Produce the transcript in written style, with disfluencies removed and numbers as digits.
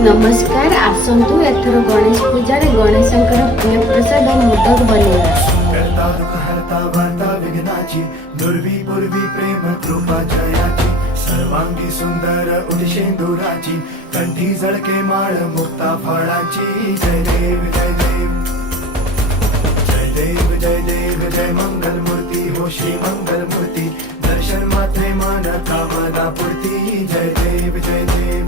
नमस्कार आसतु एथर गणेश पूजा गणेशंकर प्रिय प्रसाद मोदक बनेगा। करता दुख हरता वार्ता विघ्नाची दुर्वी पूर्वी प्रेम कृपा जयाची सर्वांगी सुंदर उदिशेंदुराची कंठी झळके माळ मुक्ता फळाची जय देव जय देव जय देव जय देव जय मंगल मूर्ती हो श्री मंगल मूर्ती दर्शन मात्रे मान कामना पूर्ती जय देव जय देव